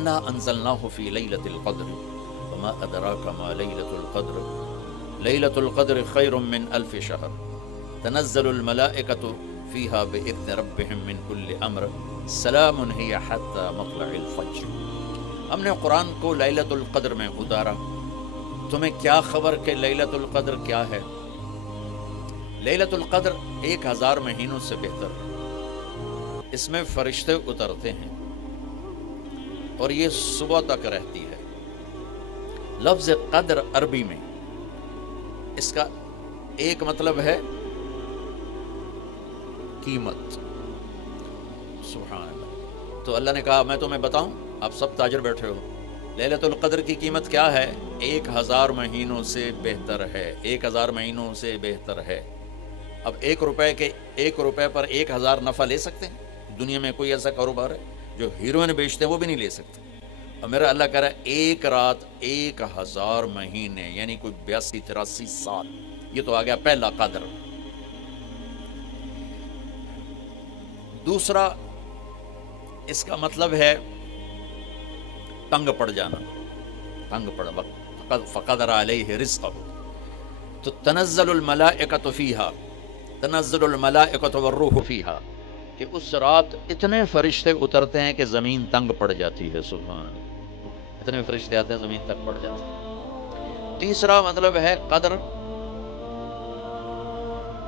इन्ना अंज़लनाहु फ़ी लैलतिल क़द्र वमा अदराका मा लैलतुल क़द्र लैलतुल क़द्र खैरुम मिन अल्फ़ि शहर तनज़्ज़लुल मलाइकतु फ़ीहा बिइज़्नि रब्बिहिम मिन कुल्लि अम्र सलामुन हिय हत्ता मत्लइल फ़ज्र। हमने कुरान को लैलतुल क़द्र में उतारा। तुम्हें क्या खबर कि लैलतुल क़द्र क्या है? लैलतुल क़द्र 1000 महीनों से बेहतर है। इसमें फरिश्ते उतरते हैं और ये सुबह तक रहती है। लफ्ज़ क़द्र अरबी में इसका एक मतलब है कीमत। सुभान अल्लाह। तो अल्लाह ने कहा मैं तुम्हें बताऊं, आप सब ताजर बैठे हो, लैलतुल क़द्र की कीमत क्या है? 1000 महीनों से बेहतर है। 1000 महीनों से बेहतर है। अब 1 रुपए पर 1000 नफ़ा ले सकते हैं? दुनिया में कोई ऐसा कारोबार है? जो हीरोइन बेचते हैं वो भी नहीं ले सकते। और मेरा अल्लाह कह रहा है एक रात 1000 महीने, यानी कोई 82-83 साल। ये तो आ गया पहला क़द्र। दूसरा इसका मतलब है तंग पड़ जाना, तंग पड़ वक्त फ़क़दर अलैहि रिज़्क़हु। तो तनज़्ज़लुल मलाइकतु फ़ीहा, तनज़्ज़लुल मलाइकतु वर्रूहु फ़ीहा, कि उस रात इतने फरिश्ते उतरते हैं कि ज़मीन तंग पड़ जाती है। सुभान, इतने फरिश्ते आते हैं ज़मीन तंग पड़ जाती है। तीसरा मतलब है क़द्र,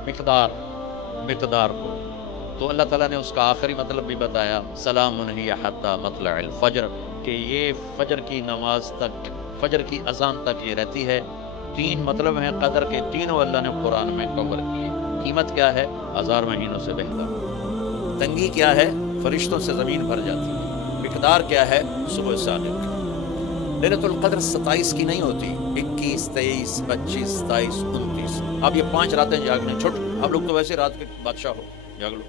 मिक़दार को। तो अल्लाह ताला ने उसका आखिरी मतलब भी बताया, सलामुन हिय हत्ता मत्लइल फ़ज्र, कि ये फ़जर की नमाज तक, फ़जर की अज़ान तक ये रहती है। 3 मतलब हैं क़द्र के, तीनों अल्लाह ने कुरान में कवर किए। कीमत क्या है? 1000 महीनों से बेहतर। तंगी क्या है? फरिश्तों से ज़मीन भर जाती है। मिक़दार क्या है? सुबह सादिक़। लैलतुल क़द्र 27 की नहीं होती, 21, 23, 25, 27, 29। अब ये 5 रातें जागने छुट। आप लोग तो वैसे रात के बादशाह हो, जाग लो।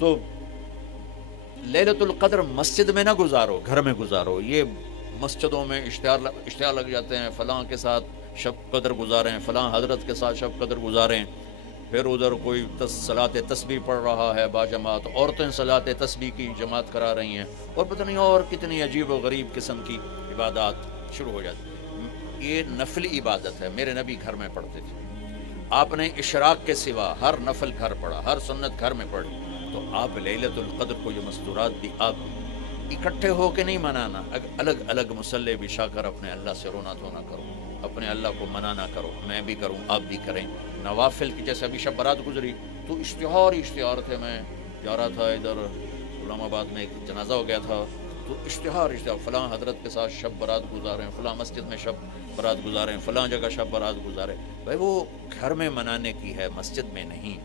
तो लैलतुल क़द्र मस्जिद में ना गुजारो, घर में गुजारो। ये मस्जिदों में इश्तिहार लग जाते हैं, फ़लाँ के साथ शब क़द्र गुजारें, फ़लाँ हज़रत के साथ शब क़द्र गुजारें। फिर उधर कोई सलात तस्बीह पढ़ रहा है बाजमात, औरतें सलात तस्बीह की जमात करा रही हैं, और पता नहीं और कितनी अजीब व गरीब किस्म की इबादत शुरू हो जाती। ये नफली इबादत है। मेरे नबी घर में पढ़ते थे। आपने इशराक के सिवा हर नफल घर पढ़ा, हर सुन्नत घर में पढ़ी। तो आप लैलतुल क़द्र को जो मस्तूरात भी आप इकट्ठे हो के नहीं मनाना, अलग अलग मुसल्ले बिछा कर अपने अल्लाह से रोना धोना करो, अपने अल्लाह को मनाना करो। मैं भी करूं, आप भी करें। नवाफिल की, जैसे अभी शब बारात गुजरी तो इश्तिहार थे। मैं जा रहा था इधर गुलामाबाद में, एक जनाजा हो गया था, तो इश्तिहार फ़लाँ हज़रत के साथ शब बारात गुजारें, फ़लाँ मस्जिद में शब बारात गुजारें, फ़लाँ जगह शब बारात गुजारें। भाई वो घर में मनाने की है, मस्जिद में नहीं।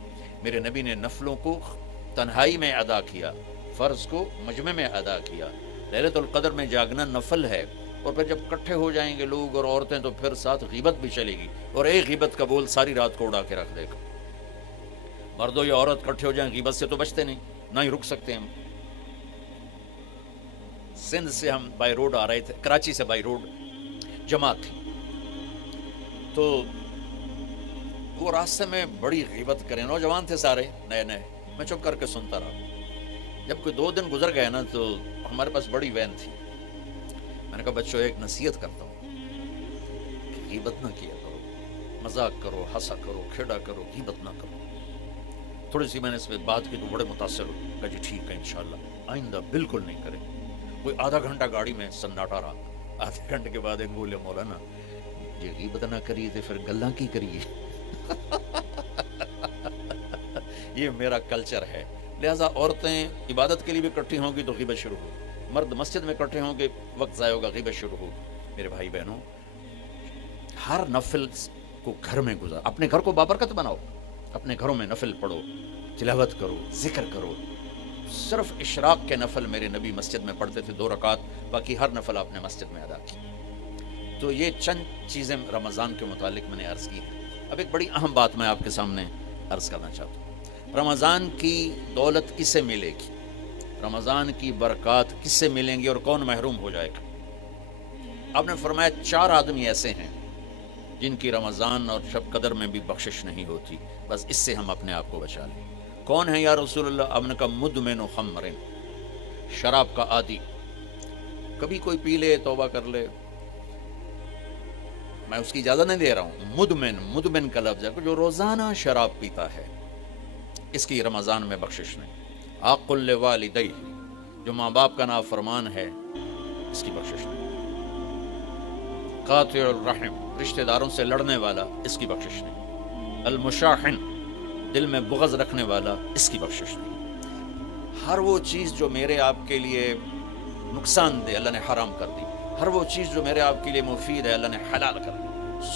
मेरे नबी ने नफलों को तन्हाई में अदा किया, फ़र्ज़ को मजमे में अदा किया। लैलतुल क़द्र में जागना नफल है। और फिर जब इकट्ठे हो जाएंगे लोग और औरतें, तो फिर साथ गीबत भी चलेगी, और एक गीबत का बोल सारी रात को उड़ा के रख देगा। मर्दों या औरत इकट्ठे हो जाएं, गीबत से तो बचते नहीं, ना ही रुक सकते हम। सिंध से हम बाई रोड आ रहे थे, कराची से बाई रोड जमात थी, तो वो रास्ते में बड़ी गीबत करें, नौजवान थे सारे नए नए। मैं चुप करके सुनता रहा। जब कोई 2 दिन गुजर गए ना, तो हमारे पास बड़ी वैन थी। मैंने कहा बच्चों, एक नसीहत करता हूँ कि गीबत ना किया करो, मजाक करो, हंसा करो, खेड़ा करो, गीबत ना करो। थोड़ी सी मैंने इस पर बात की तो बड़े मुतासिर हुए। कहा जी ठीक है, इंशाल्लाह आइंदा बिल्कुल नहीं करें। कोई आधा घंटा गाड़ी में सन्नाटा रहा। आधे घंटे के बाद एक बोले, मौलाना ये गीबत ना करिए तो फिर गल्ला की करिए। ये मेरा कल्चर है। लिहाजा औरतें इबादत के लिए भी इकट्ठी होंगी तो गीबत शुरू हो, मर्द मस्जिद में इकट्ठे होंगे, वक्त ज़ाया होगा, गीबत शुरू हो। मेरे भाई बहनों, हर नफिल को घर में गुजार, अपने घर को बाबरकत बनाओ, अपने घरों में नफिल पढ़ो, तिलावत करो, जिक्र करो। सिर्फ इशराक के नफल मेरे नबी मस्जिद में पढ़ते थे 2 रकात, बाकी हर नफल आपने मस्जिद में अदा की। तो ये चंद चीज़ें रमज़ान के मुतालिक मैंने अर्ज़ की हैं। अब एक बड़ी अहम बात मैं आपके सामने अर्ज़ करना चाहता हूँ। रमज़ान की दौलत किससे मिलेगी? रमज़ान की बरक़ात किससे मिलेंगी और कौन महरूम हो जाएगा? आपने फरमाया 4 आदमी ऐसे हैं जिनकी रमज़ान और शब कदर में भी बख्शिश नहीं होती, बस इससे हम अपने आप को बचा लें। कौन है या रसूलल्लाह? आपने कहा मुदमिनु खम्रिन, शराब का आदी। کبھی کوئی پی لے توبہ کر لے، میں اس کی اجازت نہیں دے رہا ہوں. مدمن کا لفظ ہے جو روزانہ شراب پیتا ہے، اس کی رمضان میں بخشش نہیں. عاق لوالدیہ، جو ماں باپ کا نافرمان ہے، اس کی بخشش نہیں. قاطع الرحم، رشتہ داروں سے لڑنے والا، اس کی بخشش نہیں. المشاحن، دل میں بغض رکھنے والا، اس کی بخشش نہیں. ہر وہ چیز جو میرے آپ کے لیے نقصان دہ اللہ نے حرام کر دی، ہر وہ چیز جو میرے آپ کے لیے مفید ہے اللہ نے حلال کر دی.